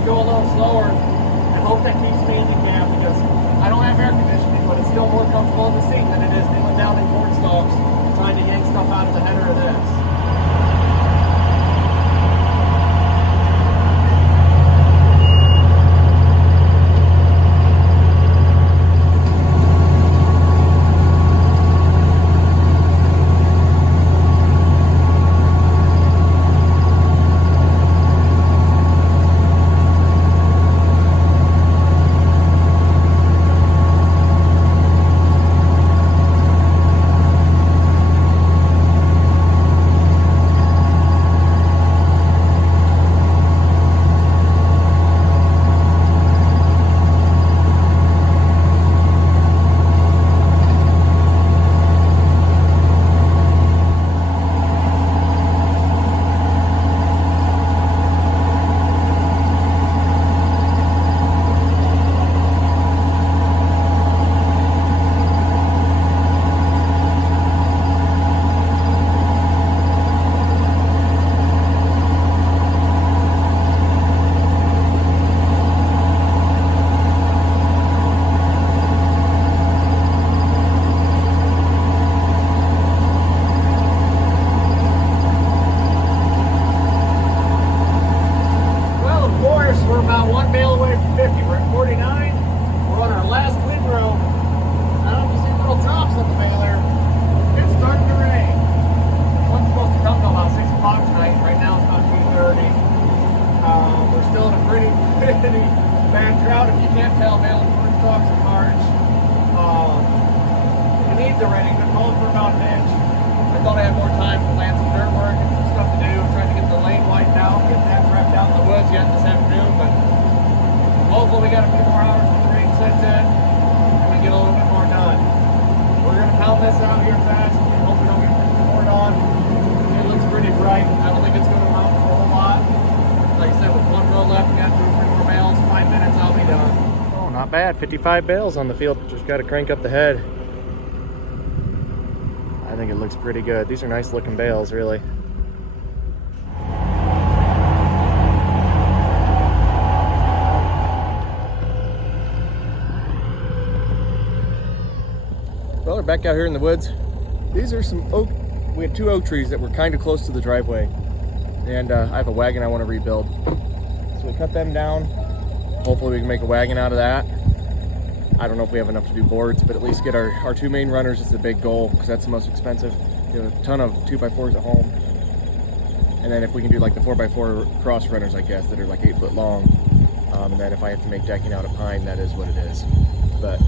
should go a little slower and hope that keeps me in the cab, because I don't have air conditioning, but it's still more comfortable in the seat than it is kneeling down in cornstalks trying to yank stuff out of the header of this. We're about 1 bale away from 50. We're at 49. We're on our last windrow. I don't know if you see little drops on the baler. It's starting to rain. One's supposed to come till about 6 o'clock tonight. Right now it's about 2:30. We're still in a pretty bad drought. If you can't tell, baling cornstalks in March. It needs the rain. Been calling for about an inch. I thought I had more time to plan some dirt work and some stuff to do. Trying to get the lane widened out, get that wrapped out in the woods yet this afternoon, but hopefully we got a few more hours when the rain sets in and we get a little bit more done. We're going to pound this out here fast. Hope we don't get poured on. It looks pretty bright. I don't think it's going to amount to a whole lot. Like I said, with 1 row left, we got 2 or 3 more bales. 5 minutes, I'll be done. Oh, not bad. 55 bales on the field. Just got to crank up the head. I think it looks pretty good. These are nice looking bales, really. Well, we're back out here in the woods. These are some oak. We had 2 oak trees that were kind of close to the driveway, and I have a wagon I want to rebuild. So we cut them down. Hopefully we can make a wagon out of that. I don't know if we have enough to do boards, but at least get our 2 main runners is the big goal, because that's the most expensive. We have a ton of 2x4s at home. And then if we can do like the 4x4 cross runners, I guess, that are like 8 foot long. And then if I have to make decking out of pine, that is what it is. But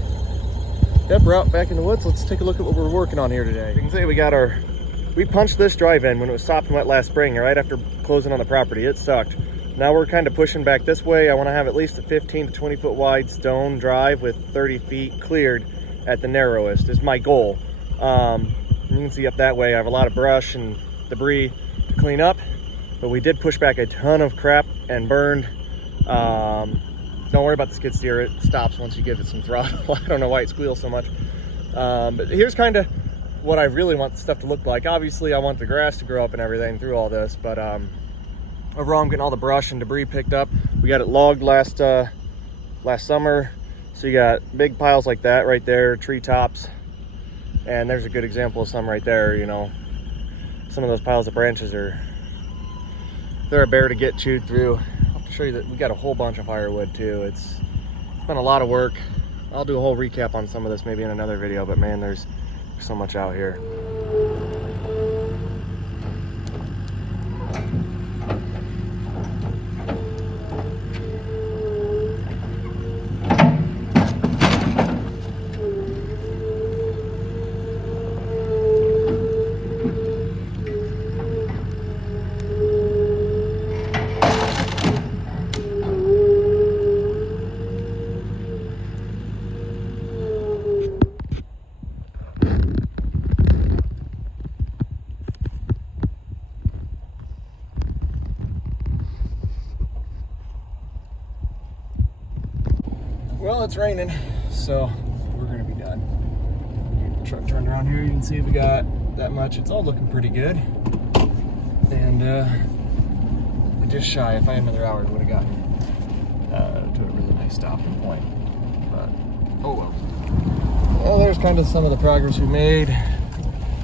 yep, we're out back in the woods. Let's take a look at what we're working on here today. You can see we punched this drive-in when it was sopping wet last spring, right after closing on the property. It sucked. Now we're kind of pushing back this way. I want to have at least a 15 to 20 foot wide stone drive with 30 feet cleared at the narrowest is my goal. You can see up that way I have a lot of brush and debris to clean up, but we did push back a ton of crap and burned. Don't worry about the skid steer. It stops once you give it some throttle. I don't know why it squeals so much. But here's kind of what I really want the stuff to look like. Obviously I want the grass to grow up and everything through all this, but overall I'm getting all the brush and debris picked up. We got it logged last summer, so you got big piles like that right there, treetops, and there's a good example of some right there. You know, some of those piles of branches they're a bear to get chewed through. I'll have to show you that we got a whole bunch of firewood too. It's been a lot of work. I'll do a whole recap on some of this maybe in another video, but man, there's so much out here. Well, it's raining, so we're gonna be done. Get the truck turned around here. You can see we got that much. It's all looking pretty good. And just shy. If I had another hour, I would have gotten stopping point. But, oh well. Well, there's kind of some of the progress we made.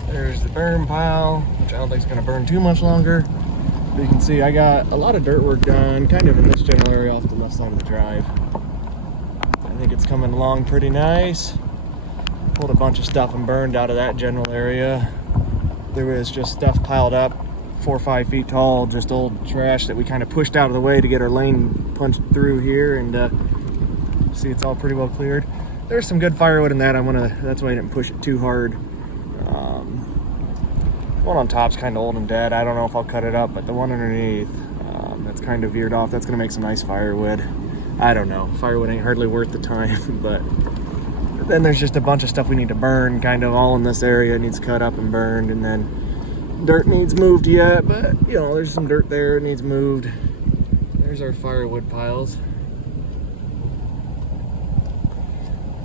There's the burn pile, which I don't think is going to burn too much longer. But you can see I got a lot of dirt work done, kind of in this general area off the left side of the drive. I think it's coming along pretty nice. Pulled a bunch of stuff and burned out of that general area. There was just stuff piled up 4 or 5 feet tall, just old trash that we kind of pushed out of the way to get our lane punched through here, and see it's all pretty well cleared. There's some good firewood in that. That's why I didn't push it too hard. One on top's kind of old and dead. I don't know if I'll cut it up, but the one underneath, that's kind of veered off. That's gonna make some nice firewood. I don't know, firewood ain't hardly worth the time, but then there's just a bunch of stuff we need to burn, kind of all in this area. It needs cut up and burned, and then dirt needs moved yet, but you know, there's some dirt there, it needs moved. There's our firewood piles.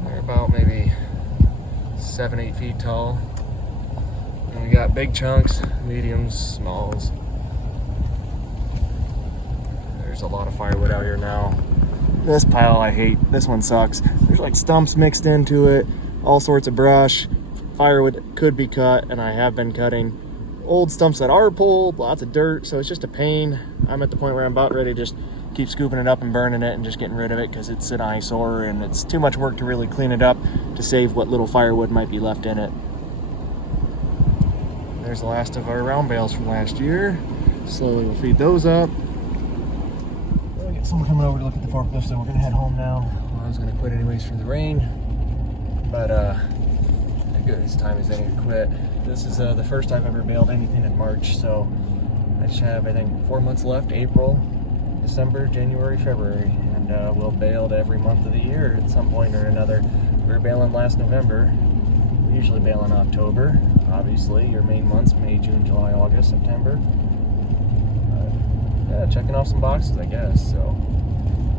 They're about maybe 7-8 feet tall. And we got big chunks, mediums, smalls. There's a lot of firewood out here now. This pile I hate. This one sucks. There's like stumps mixed into it, all sorts of brush. Firewood could be cut, and I have been cutting. Old stumps that are pulled, lots of dirt, so it's just a pain. I'm at the point where I'm about ready to just keep scooping it up and burning it and just getting rid of it because it's an eyesore and it's too much work to really clean it up to save what little firewood might be left in it. There's the last of our round bales from last year. Slowly we'll feed those up. We'll get someone coming over to look at the forklift, so we're gonna head home now. Well, I was gonna quit anyways for the rain, but good as time as any to quit. This is the first I've ever baled anything in March, so I just have, I think, 4 months left: April, December, January, February, and we'll bale every month of the year at some point or another. We were baling last November. We usually bale in October. Obviously, your main months: May, June, July, August, September. Yeah, checking off some boxes, I guess. So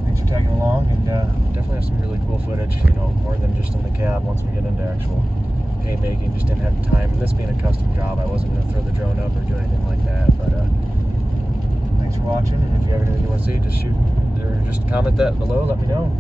thanks for tagging along, and definitely have some really cool footage. You know, more than just in the cab. Once we get into actual haymaking, just didn't have the time. And this being a custom job, I wasn't going to throw the drone up or do anything like that. But thanks for watching, and if you have anything you want to see, just shoot or just comment that below. Let me know.